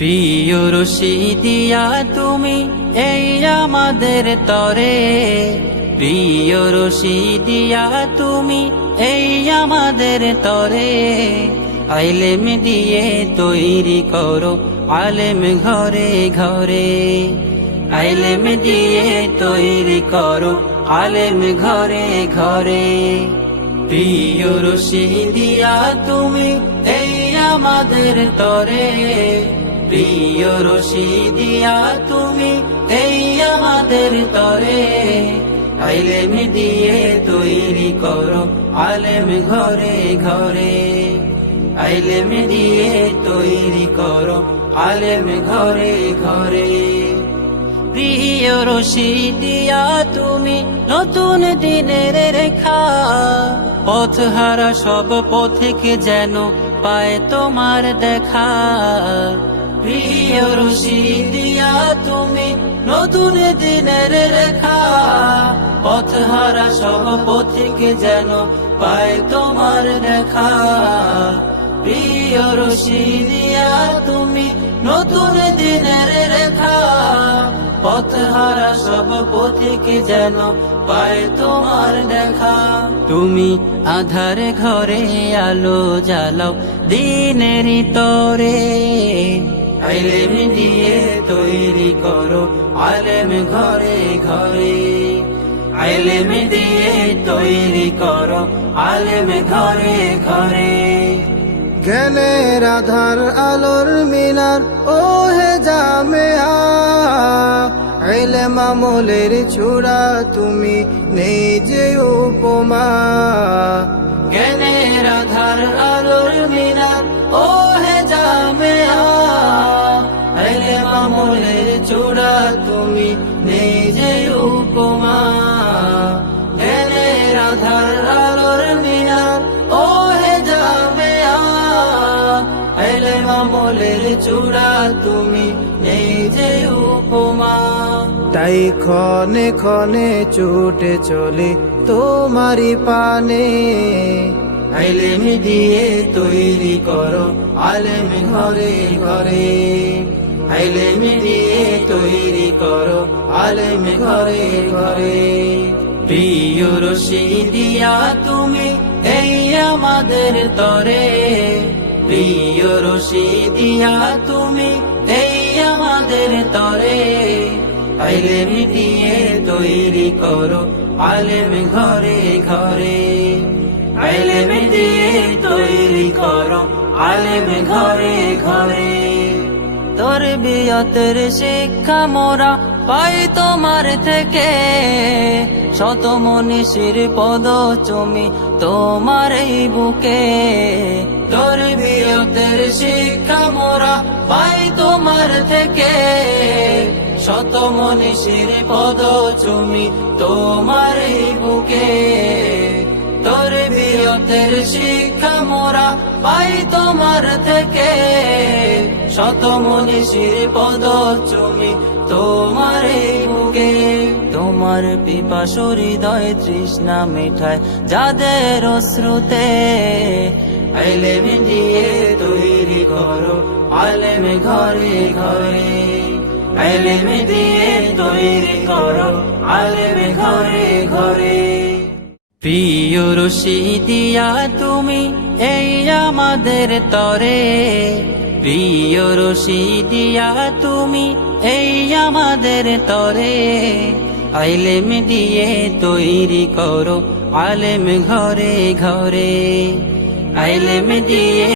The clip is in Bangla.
প্রিয় রশিদিয়া তুমি এই আমাদের তরে, প্রিয় রশিদিয়া তুমি এই আমাদের তরে। আইলেম দিয়ে তৈরি করো আলেম ঘরে ঘরে, আইলেম দিয়ে তৈরি করো আলেম ঘরে ঘরে। প্রিয় রশিদিয়া তুমি এই আমাদের তরে, প্রিয় রশিদিয়া তুমি এই আমাদের তরে। আইলেম দিয়ে তৈরি করো আলেম ঘরে ঘরে, আইলেম দিয়ে তৈরি করো আলেম ঘরে ঘরে। প্রিয় রশিদিয়া তুমি নতুন দিনের রেখা, পথহারা সব পথিকে যেন পায় তোমার দেখা। প্রিয় রশিদিয়া তুমি নতুন দিনের রেখা, পথহারা সব পথিকে যেন পায় তোমার দেখা। প্রিয় রশিদিয়া তুমি নতুন দিনের রেখা, পথহারা সব পথিকে যেন পায় তোমার দেখা। তুমি আধার ঘরে আলো জ্বালাও দিনেরই তরে, আইলেম দিয়ে তৈরি করো আলেম ঘরে ঘরে, আইলেম দিয়ে তৈরি করো আলেম ঘরে ঘরে। জ্ঞানের আধার আলোর মিনার ও হে জামেয়া, ইলম আমলের চূড়া তুমি নেই যে উপমা। জ্ঞানের আধার আলোর মিনার ও হে জামেয়া, ইলম আমলের চূড়া তুমি নেই যে উপমা। জ্ঞানের আধার আলোর মিনার ও হে জামেয়া, ইলম আমলের চূড়া তুমি নেই যে উপমা। তাই ক্ষণে ক্ষণে ছুটে চলে তোমারি পানে, আইলেম দিয়ে তৈরি করো আলেম ঘরে ঘরে, আইলেম দিয়ে তৈরি করো আলেম ঘরে ঘরে। প্রিয় রশিদিয়া তুমি এই আমাদের তরে, প্রিয় রশিদিয়া তুমি এই আমাদের তরে। আইলেম দিয়ে তৈরি করো আলেম ঘরে ঘরে, আইলেম দিয়ে তৈরি করো আলেম ঘরে ঘরে। তরবিয়তের শিক্ষা মোরা পাই তোমার থেকে, শত মনীষীর পদ চুমি তোমার এই বুকে। তরবিয়তের শিক্ষা মোরা পাই তোমার থেকে, শত মনীষীর পদ চুমি তোমার এই বুকে। তরবিয়তের শিক্ষা মোরা পাই তোমার থেকে, শত মনীষীর পদ চুমি তোমার এই বুকে। তোমার পিপাসু হৃদয় তৃষ্ণা মেটায় যাদের অশ্রুতে, আইলেম দিয়ে তৈরি করো আলেম ঘরে ঘরে, আইলেম দিয়ে তৈরি করো আলেম ঘরে ঘরে। প্রিয় রশিদিয়া তুমি এই আমাদের তরে, প্রিয় রশিদিয়া তুমি এই আমাদের তরে। আইলেম দিয়ে তৈরি করো আলেম ঘরে ঘরে, আইলেম দিয়ে